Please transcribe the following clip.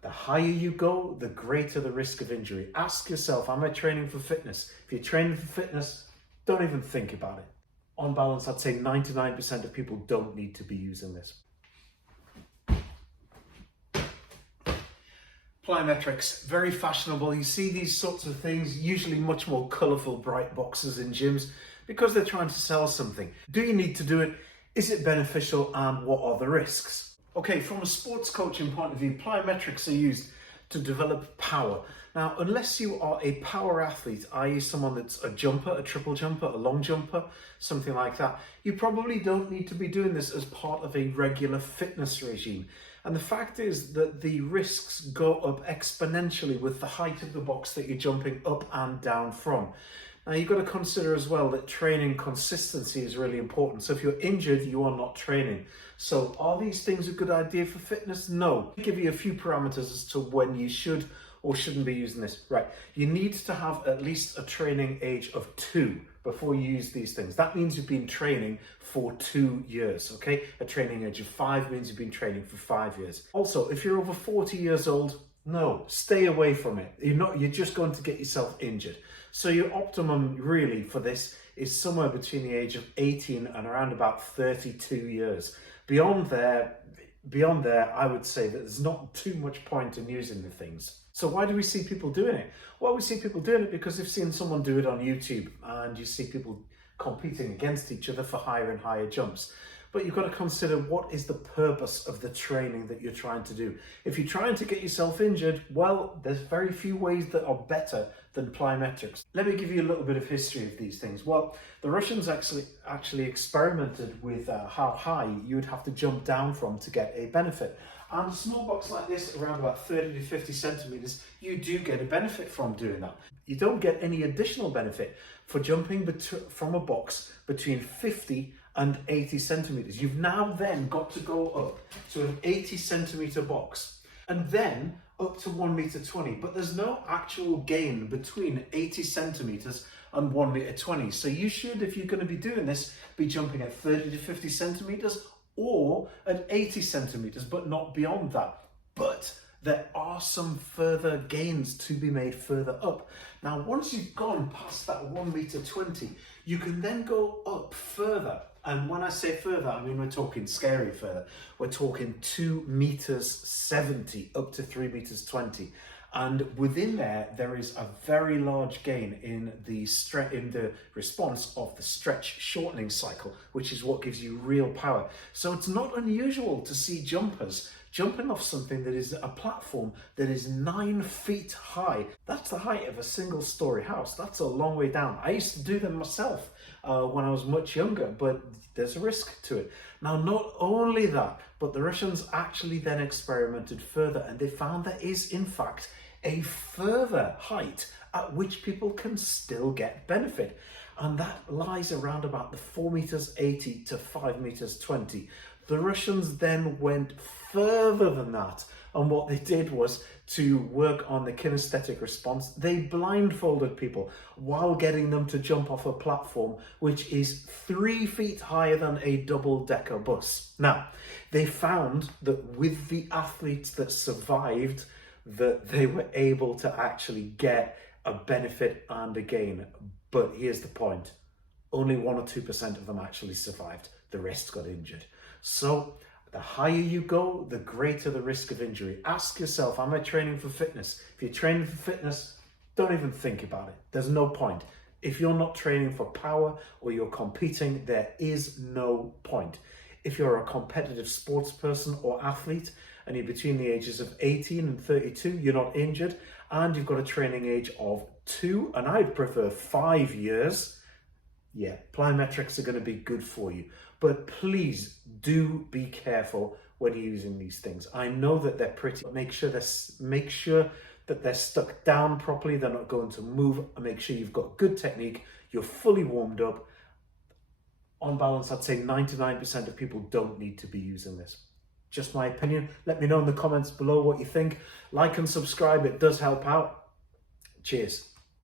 The higher you go, the greater the risk of injury. Ask yourself, am I training for fitness? If you're training for fitness, don't even think about it. On balance, I'd say 99% of people don't need to be using this. Plyometrics, very fashionable. You see these sorts of things, usually much more colourful, bright boxes in gyms, because they're trying to sell something. Do you need to do it? Is it beneficial? And what are the risks? Okay, from a sports coaching point of view, plyometrics are used to develop power. Now, unless you are a power athlete, i.e. someone that's a jumper, a triple jumper, a long jumper, something like that, you probably don't need to be doing this as part of a regular fitness regime. And the fact is that the risks go up exponentially with the height of the box that you're jumping up and down from. Now, you've got to consider as well that training consistency is really important. So if you're injured, you are not training. So are these things a good idea for fitness? No. I'll give you a few parameters as to when you should or shouldn't be using this. Right, you need to have at least a training age of 2 before you use these things. That means you've been training for 2 years, okay? A training age of 5 means you've been training for 5 years. Also, if you're over 40 years old, no, stay away from it. You're just going to get yourself injured. So your optimum really for this is somewhere between the age of 18 and around about 32 years. Beyond there, I would say that there's not too much point in using the things. So why do we see people doing it? Well, we see people doing it because they've seen someone do it on YouTube, and you see people competing against each other for higher and higher jumps. But you've got to consider, what is the purpose of the training that you're trying to do? If you're trying to get yourself injured, well, there's very few ways that are better than plyometrics. Let me give you a little bit of history of these things. Well, the Russians actually experimented with how high you would have to jump down from to get a benefit. And a small box like this, around about 30 to 50 centimeters, you do get a benefit from doing that. You don't get any additional benefit for jumping from a box between 50 and 80 centimeters. You've now then got to go up to an 80 centimeter box and then up to 1 meter 20, but there's no actual gain between 80 centimeters and 1 meter 20. So you should, if you're going to be doing this, be jumping at 30 to 50 centimeters or at 80 centimeters, but not beyond that. But there are some further gains to be made further up. Now, once you've gone past that 1 meter 20, you can then go up further. And when I say further, I mean we're talking scary further. We're talking 2 meters 70 up to 3 meters 20. And within there is a very large gain in the response of the stretch shortening cycle, which is what gives you real power. So it's not unusual to see jumpers jumping off something that is a platform that is 9 feet high. That's the height of a single-story house. That's a long way down. I used to do them myself when I was much younger, but there's a risk to it. Now, not only that, but the Russians actually then experimented further, and they found there is, in fact, a further height at which people can still get benefit. And that lies around about the 4 meters 80 to 5 meters 20. The Russians then went further than that, and what they did was to work on the kinesthetic response. They blindfolded people while getting them to jump off a platform which is 3 feet higher than a double-decker bus. Now, they found that with the athletes that survived, that they were able to actually get a benefit and a gain. But here's the point: only 1 or 2% of them actually survived. The rest got injured. So the higher you go, the greater the risk of injury. Ask yourself, am I training for fitness? If you're training for fitness, don't even think about it. There's no point. If you're not training for power or you're competing, there is no point. If you're a competitive sports person or athlete and you're between the ages of 18 and 32, you're not injured, and you've got a training age of 2, and I'd prefer 5 years, yeah, plyometrics are going to be good for you. But please do be careful when you're using these things. I know that they're pretty, but make sure that they're stuck down properly, they're not going to move, and make sure you've got good technique, you're fully warmed up. On balance, I'd say 99% of people don't need to be using this. Just my opinion. Let me know in the comments below what you think. Like and subscribe, it does help out. Cheers.